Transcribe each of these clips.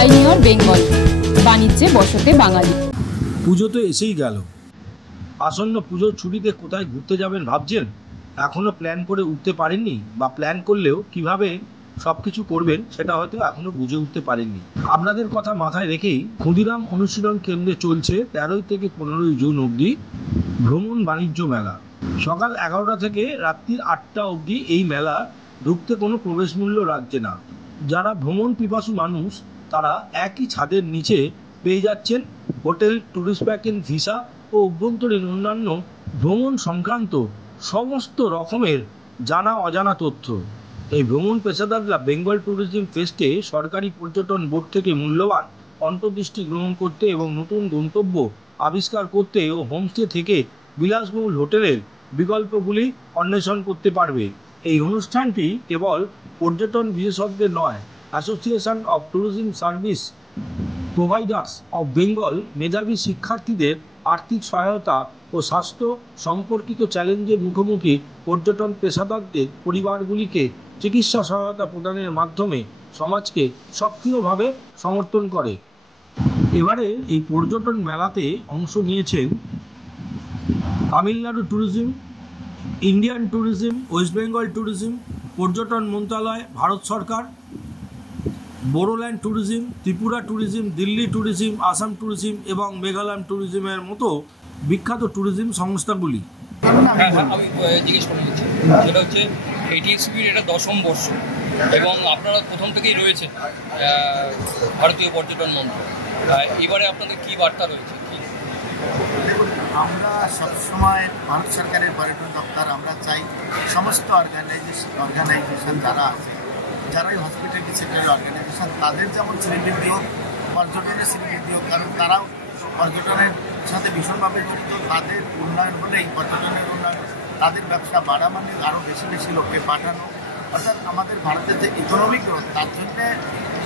Pioneer Bengal, বাণিজ্যে বসতে বাঙালি। পুজো তো এসেই গেল। আসন্ন পুজোর ছুটিতে কোথায় ঘুরতে যাবেন ভাবছেন? এখনও প্ল্যান করে উঠতে পারেননি, বা প্ল্যান করলেও কিভাবে সব কিছু করবেন সেটা হয়তো এখনও বুঝে উঠতে পারেননি। আপনাদের কথা মাথায় রেখেই ক্ষুদিরাম অনুশীলন কেন্দ্রে চলছে 13 থেকে 15 জুন অবধি ভ্রমণ বাণিজ্য মেলা। সকাল 11টা থেকে রাত্রি 8টা অবধি এই মেলা ঢুকতে কোনো প্রবেশ মূল্য রাখছে না। যারা ভ্রমণ পিপাসু মানুষ তারা একই ছাদের নিচে পেয়ে যাচ্ছেন হোটেল, ট্যুরিস্ট প্যাকেজ, ভিসা ও অভ্যন্তরীণ অন্যান্য ভ্রমণ সংক্রান্ত সমস্ত রকমের জানা অজানা তথ্য। এই ভ্রমণ পেশাদাররা বেঙ্গল ট্যুরিজম ফেস্টে সরকারি পর্যটন বোর্ড থেকে মূল্যবান অন্তর্দৃষ্টি গ্রহণ করতে এবং নতুন গন্তব্য আবিষ্কার করতে ও হোমস্টে থেকে বিলাসবহুল হোটেলের বিকল্পগুলি অন্বেষণ করতে পারবে। এই অনুষ্ঠানটি কেবল পর্যটন বিশেষজ্ঞদের নয়, association of tourism service providers of Bengal মেধাবী শিক্ষার্থীদের আর্থিক সহায়তা ও স্বাস্থ্য সম্পর্কিত চ্যালেঞ্জের মুখোমুখি পর্যটন পেশাদারদের পরিবারগুলিকে চিকিৎসা সহায়তা প্রদানের মাধ্যমে সমাজকে সক্রিয়ভাবে সমর্থন করে। এবারে এই পর্যটন মেলাতে অংশ নিয়েছেন Tamil Nadu tourism, Indian tourism, West Bengal tourism, পর্যটন মন্ত্রণালয়, ভারত সরকার, Bodoland tourism, Tripura tourism, Delhi tourism, Assam tourism এবং মেঘালয় ট্যুরিজমের মতো বিখ্যাত ট্যুরিজম সংস্থাগুলি। আমি জিজ্ঞেস করে নিচ্ছি, সেটা হচ্ছে এটিএসপির এটা 10ম বর্ষ এবং আপনারা প্রথম থেকেই রয়েছে ভারতীয় পর্যটন মন্ত্রক। এবারে আপনাদের কী বার্তা রয়েছে? দেখুন, আমরা সবসময় ভারত সরকারের পর্যটন দপ্তর আমরা চাই সমস্ত অর্গানাইজেশন যারা আছে, যারা এই হসপিটালিটি সেক্টরের অর্গানাইজেশন, তাদের যেমন স্বীকৃতি হোক, পর্যটনের স্বীকৃতি হোক, কারণ তারাও পর্যটনের সাথে ভীষণভাবে জড়িত। তাদের উন্নয়ন হলেই পর্যটনের উন্নয়ন, তাদের ব্যবসা বাড়া মানে আরও বেশি বেশি লোককে পাঠানো, অর্থাৎ আমাদের ভারতের যে ইকোনমিক গ্রোথ, তার জন্যে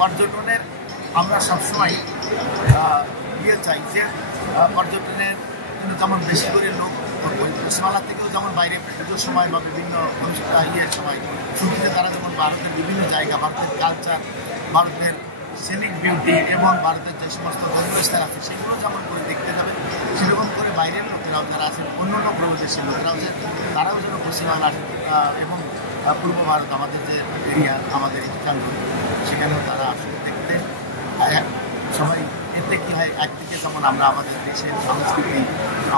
পর্যটনের আমরা সবসময় চাই যে পর্যটনের যেমন বেশি করে লোক পশ্চিমবাংলা থেকেও যেমন বাইরে পুজোর সময় বা বিভিন্ন সময় ছুটিতে তারা যেমন ভারতের বিভিন্ন জায়গা, ভারতের কালচার, ভারতের সিনিক বিউটি এবং ভারতের যে সমস্ত ধর্মীয় স্থান আছে সেগুলো যেমন করে দেখতে যাবে, সেরকম করে বাইরের লোকেরাও যারা আছেন, অন্য অন্য প্রদেশের লোকেরাও যে তারাও যেন পশ্চিমবাংলা এবং পূর্ব ভারত আমাদের যে এরিয়া, আমাদের স্থানগুলো, সেখানেও তারা আসলে দেখতে সবাই। এতে কী হয়, একদিকে যেমন আমরা আমাদের দেশের সংস্কৃতি,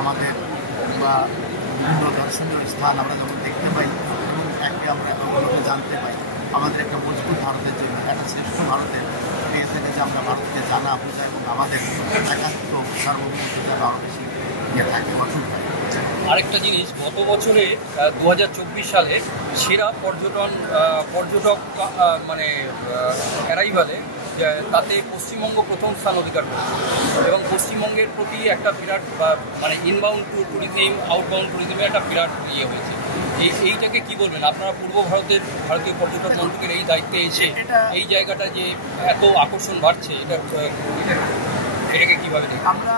আমাদের বা বিভিন্ন দর্শনীয় স্থান আমরা যেমন দেখতে পাই এবং একে আমরা ওগুলোকে জানতে পাই, আমাদের একটা মজবুত ভারতের জন্য একটা শ্রেষ্ঠ ভারতের পেয়ে থেকে যে আমরা ভারতকে জানা বোঝা এবং আমাদের একাত্ম সার্বভৌমত্ব আরও বেশি থাকে অটুট হয়। আরেকটা জিনিস, গত বছরে 2024 সালে সেরা পর্যটক মানে অ্যারাইভালে তাতে পশ্চিমবঙ্গ প্রথম স্থান অধিকার করেছে এবং পশ্চিমবঙ্গের প্রতি একটা বিরাট মানে ইনবাউন্ড ট্যুরিজম, আউটবাউন্ড ট্যুরিজমের একটা বিরাট হয়েছে। এইটাকে কি বলবেন আপনারা? পূর্ব ভারতের ভারতীয় পর্যটন মন্ত্রকের এই দায়িত্বে এসে এই জায়গাটা যে এত আকর্ষণ বাড়ছে, এটাকে কীভাবে দেখেন? আমরা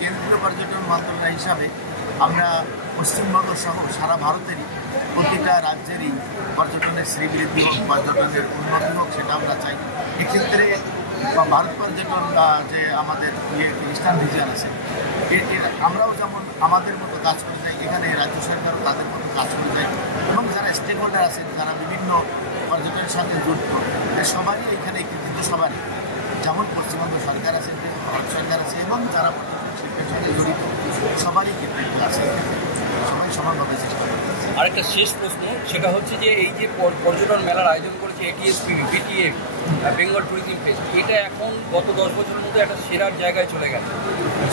কেন্দ্রীয় পর্যটন মন্ত্রণালয় হিসাবে আমরা পশ্চিমবঙ্গ সহ সারা ভারতেরই প্রতিটা রাজ্যেরই পর্যটনের শ্রীবৃদ্ধি হোক, পর্যটনের উন্নতি হোক, সেটা আমরা চাই। এক্ষেত্রে ভারত পর্যটন যে আমাদের ইস্টার্ন রিজিয়ন আছে, আমরাও যেমন আমাদের মতো কাজ করে যাই, এখানে রাজ্য সরকারও তাদের মতো কাজ করে যায় এবং যারা স্টেক হোল্ডার আছেন, যারা বিভিন্ন পর্যটনের সাথে যুক্ত, সবারই এখানে কৃতিত্ব সবারই, যেমন পশ্চিমবঙ্গ সরকার আছে, ভারত সরকার আছে এবং যারা পর্যটন শিল্পের সাথে জড়িত সবারই কৃতিত্ব আছে, সবাই সমানভাবে চেষ্টা করতে। আরেকটা শেষ প্রশ্ন, সেটা হচ্ছে যে এই যে পর্যটন মেলার আয়োজন করেছে এটিএসপি, বিটিএফ, বেঙ্গল ট্যুরিজম ফেস্ট, এটা এখন গত 10 বছরের মধ্যে একটা সেরার জায়গায় চলে গেছে।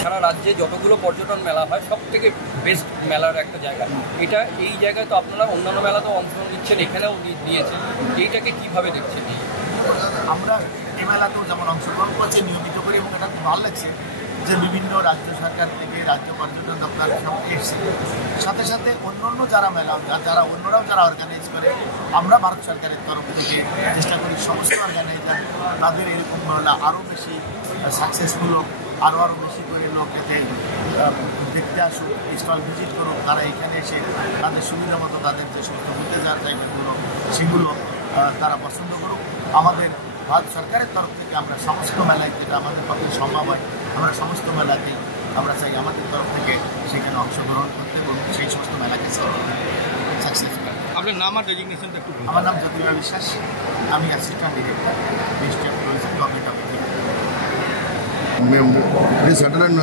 সারা রাজ্যে যতগুলো পর্যটন মেলা হয় সব থেকে বেস্ট মেলার একটা জায়গা এটা। এই জায়গায় তো আপনারা অন্যান্য মেলাতেও অংশগ্রহণ নিচ্ছেন, এখানেও নিয়েছেন, এইটাকে কীভাবে দেখছেন? আমরা এই মেলাতেও যেমন অংশগ্রহণ করছি, নিয়মিত করি এবং এটা খুব ভালো লাগছে যে বিভিন্ন রাজ্য সরকার থেকে রাজ্য পর্যটন দপ্তর এসছে, সাথে সাথে অন্য যারা মেলা, যারা অন্যরাও যারা অর্গানাইজ করে, আমরা ভারত সরকারের তরফ থেকে চেষ্টা করি সমস্ত অর্গানাইজার তাদের এরকম মেলা আরও বেশি সাকসেসফুল হোক, আরও বেশি করে লোক এতে দেখতে আসুক, স্টল ভিজিট করুক, তারা এখানে এসে তাদের সুবিধা মতো তাদের যে সমস্ত ঘুরতে যাওয়ার জায়গাগুলো সেগুলো তারা পছন্দ করুক। আমাদের ভারত সরকারের তরফ থেকে আমরা সমস্ত মেলায় যেটা আমাদের পক্ষে সম্ভব হয় আমরা সমস্ত মেলাতেই আমরা চাই আমাদের তরফ থেকে সেখানে অংশগ্রহণ করতে এবং সেই সমস্ত মেলাকে সাকসেস করা। আপনার নাম আর ডেজিগনেশনটা একটু বলুন। আমার নাম জ্যোতির্ময় বিশ্বাস, আমি assistant director ministry of tourism, government of India. This 100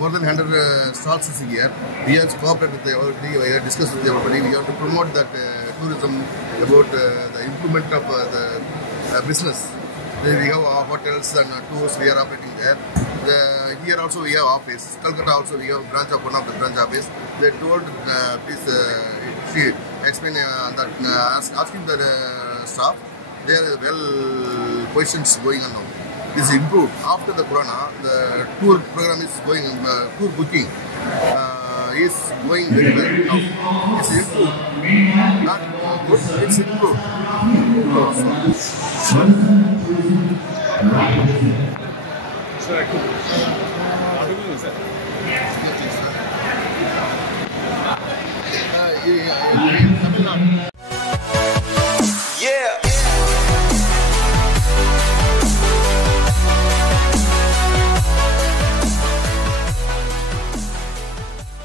more than 100 stalls is here. We have cooperated with everybody. We have discussed with everybody. We have to promote that tourism about the improvement of the business. We have hotels and tours. We are operating there. Here also we have office. Calcutta also we have branch of one of the branch office. They told please she explain that asking the staff. There are well questions going on now. Is improved after the corona. The tour program is going, tour booking is going very well now. It's improved, not good. It's improved.